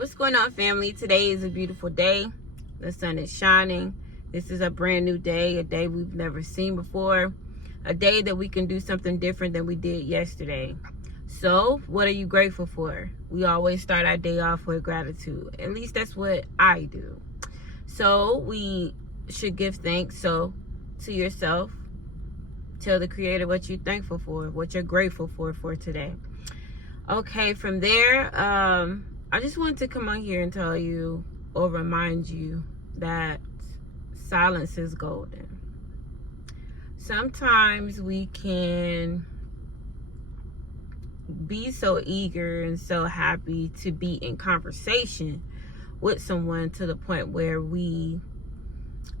What's going on, family? Today is a beautiful day. The sun is shining. This is a brand new day, a day we've never seen before, a day that we can do something different than we did yesterday. So what are you grateful for? We always start our day off with gratitude. At least that's what I do. So we should give thanks. So to yourself, tell the Creator what you're thankful for, what you're grateful for today. Okay, from there, I just wanted to come on here and tell you or remind you that silence is golden. Sometimes we can be so eager and so happy to be in conversation with someone to the point where we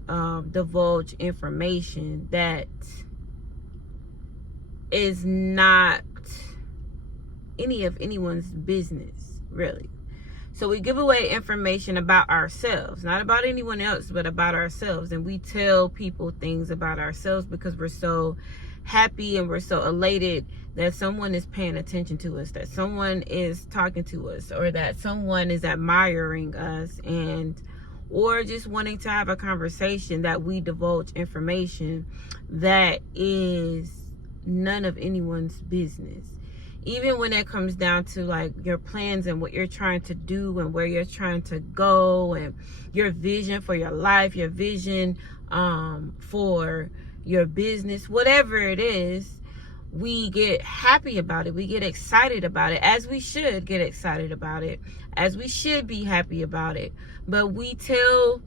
divulge information that is not any of anyone's business, really. So we give away information about ourselves, not about anyone else, but about ourselves. And we tell people things about ourselves because we're so happy and we're so elated that someone is paying attention to us, that someone is talking to us, or that someone is admiring us, or just wanting to have a conversation, that we divulge information that is none of anyone's business. Even when it comes down to like your plans and what you're trying to do and where you're trying to go and your vision for your life, your vision for your business, whatever it is, we get happy about it. We get excited about it, as we should get excited about it, as we should be happy about it. But we tell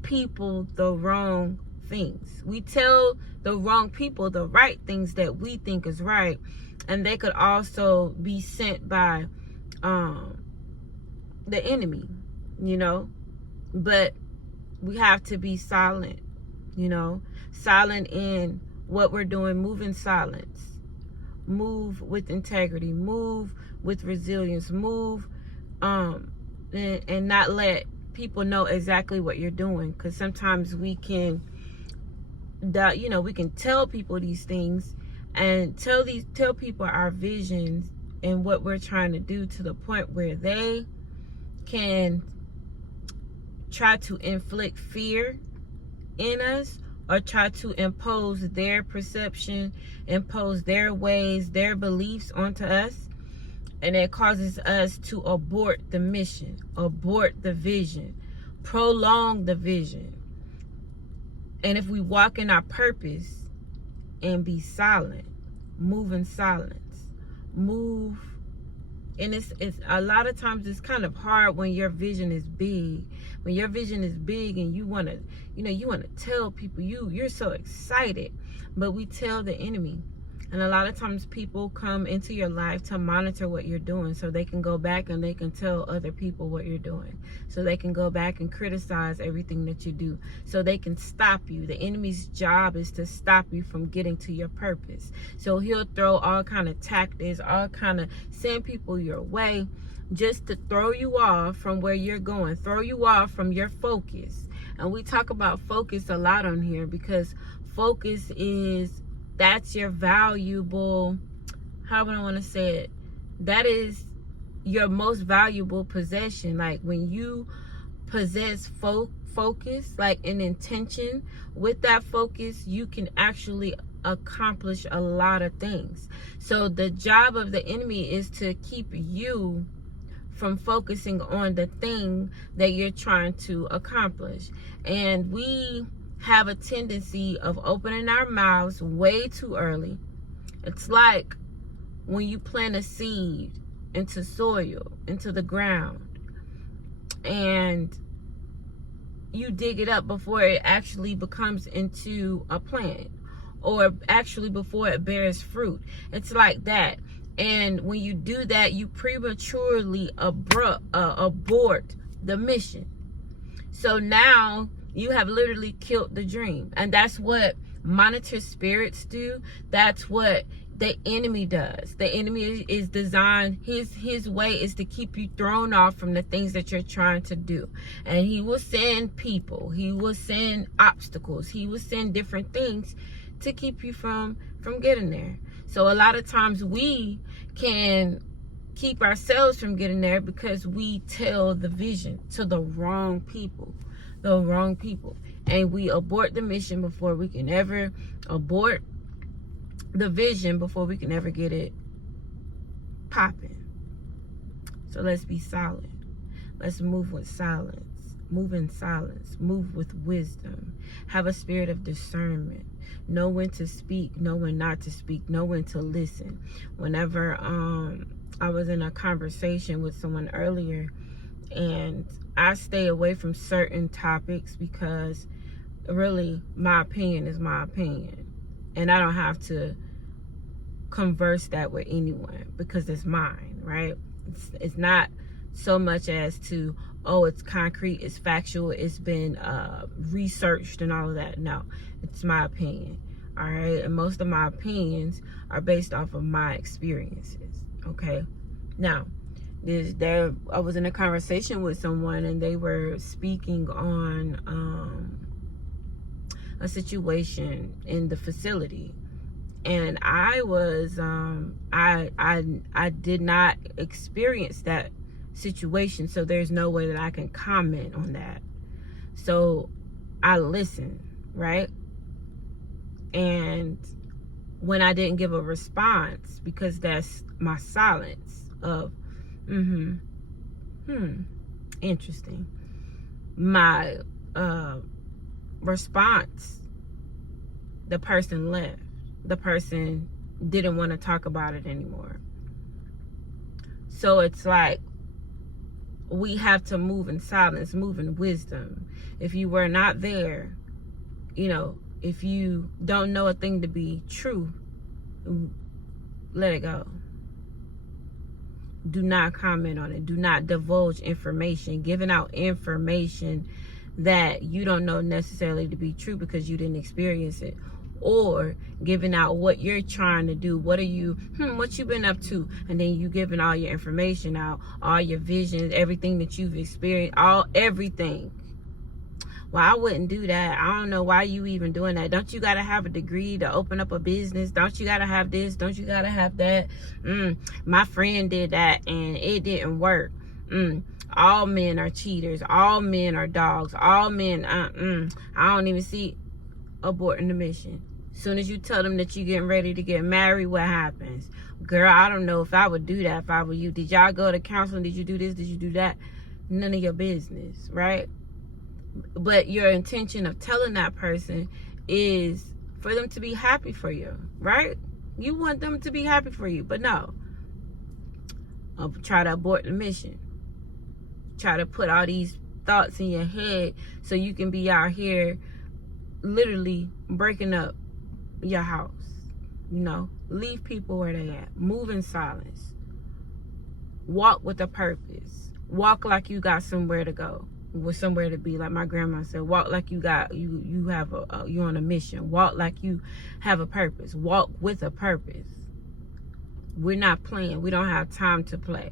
people the wrong things. We tell the wrong people the right things that we think is right. And they could also be sent by the enemy, But we have to be silent, Silent in what we're doing. Move in silence. Move with integrity. Move with resilience. Move and not let people know exactly what you're doing. Because sometimes we can, we can tell people these things and tell people our visions and what we're trying to do, to the point where they can try to inflict fear in us, or try to impose their perception, impose their ways, their beliefs onto us. And it causes us to abort the mission, abort the vision, prolong the vision. And if we walk in our purpose and be silent, move in silence, move. And it's a lot of times it's kind of hard when your vision is big. When your vision is big and you want to tell people, you're so excited, but we tell the enemy. And a lot of times people come into your life to monitor what you're doing, so they can go back and they can tell other people what you're doing. So they can go back and criticize everything that you do. So they can stop you. The enemy's job is to stop you from getting to your purpose. So he'll throw all kind of tactics, all kind of send people your way just to throw you off from where you're going, throw you off from your focus. And we talk about focus a lot on here because focus that's your valuable, how would I want to say it? That is your most valuable possession. Like when you possess focus, like an intention, with that focus, you can actually accomplish a lot of things. So the job of the enemy is to keep you from focusing on the thing that you're trying to accomplish. And we have a tendency of opening our mouths way too early. It's like when you plant a seed into soil, into the ground, and you dig it up before it actually becomes into a plant, or actually before it bears fruit. It's like that. And when you do that, you prematurely abort the mission. So now you have literally killed the dream. And that's what monitor spirits do. That's what the enemy does. The enemy is designed, his way is to keep you thrown off from the things that you're trying to do. And he will send people, he will send obstacles, he will send different things to keep you from getting there. So a lot of times we can keep ourselves from getting there because we tell the vision to the wrong people. And we abort the mission before we can ever abort the vision, before we can ever get it popping. So let's be solid. Let's move with silence. Move in silence. Move with wisdom. Have a spirit of discernment. Know when to speak. Know when not to speak. Know when to listen. Whenever I was in a conversation with someone earlier, and I stay away from certain topics because really my opinion is my opinion. And I don't have to converse that with anyone because it's mine, right? It's not so much as to, oh, it's concrete, it's factual, it's been researched and all of that. No, it's my opinion, all right? And most of my opinions are based off of my experiences, okay? Now, I was in a conversation with someone, and they were speaking on a situation in the facility. And I was, I did not experience that situation, so there's no way that I can comment on that. So I listened, right? And when I didn't give a response, because that's my silence of, interesting. My response, the person left. The person didn't want to talk about it anymore. So it's like, we have to move in silence, move in wisdom. If you were not there, if you don't know a thing to be true, let it go. Do not comment on it. Do not divulge information. Giving out information that you don't know necessarily to be true because you didn't experience it. Or giving out what you're trying to do. What you been up to? And then you giving all your information out, all your visions, everything that you've experienced, everything. Well, I wouldn't do that. I don't know why you even doing that. Don't you got to have a degree to open up a business? Don't you got to have this? Don't you got to have that? My friend did that and it didn't work. All men are cheaters. All men are dogs. All men, I don't even see aborting the mission. Soon as you tell them that you're getting ready to get married, what happens? Girl, I don't know if I would do that if I were you. Did y'all go to counseling? Did you do this? Did you do that? None of your business, right? But your intention of telling that person is for them to be happy for you, right? You want them to be happy for you, but no. Try to abort the mission. Try to put all these thoughts in your head so you can be out here literally breaking up your house. Leave people where they at. Move in silence. Walk with a purpose. Walk like you got somewhere to go, with somewhere to be. Like my grandma said, walk like you have you're on a mission. Walk like you have a purpose. Walk with a purpose. We're not playing. We don't have time to play.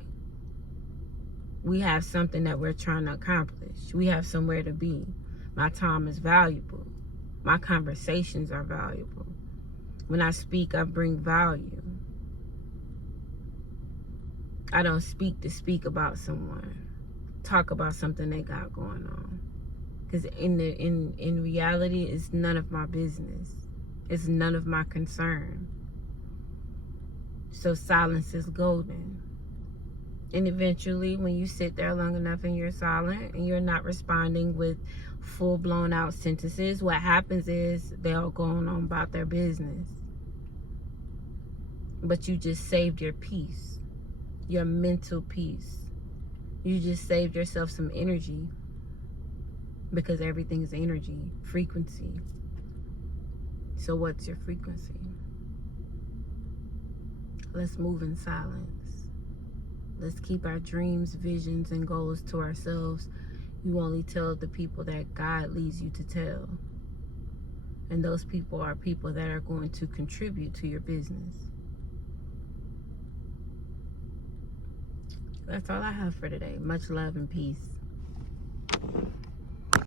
We have something that we're trying to accomplish. We have somewhere to be. My time is valuable. My conversations are valuable. When I speak, I bring value. I don't speak to speak about someone. Talk about something they got going on. Because in reality, it's none of my business. It's none of my concern. So silence is golden. And eventually, when you sit there long enough and you're silent and you're not responding with full blown out sentences, what happens is they'll go on about their business. But you just saved your peace, your mental peace. You just saved yourself some energy, because everything is energy, frequency. So what's your frequency? Let's move in silence. Let's keep our dreams, visions, and goals to ourselves. You only tell the people that God leads you to tell. And those people are people that are going to contribute to your business. That's all I have for today. Much love and peace.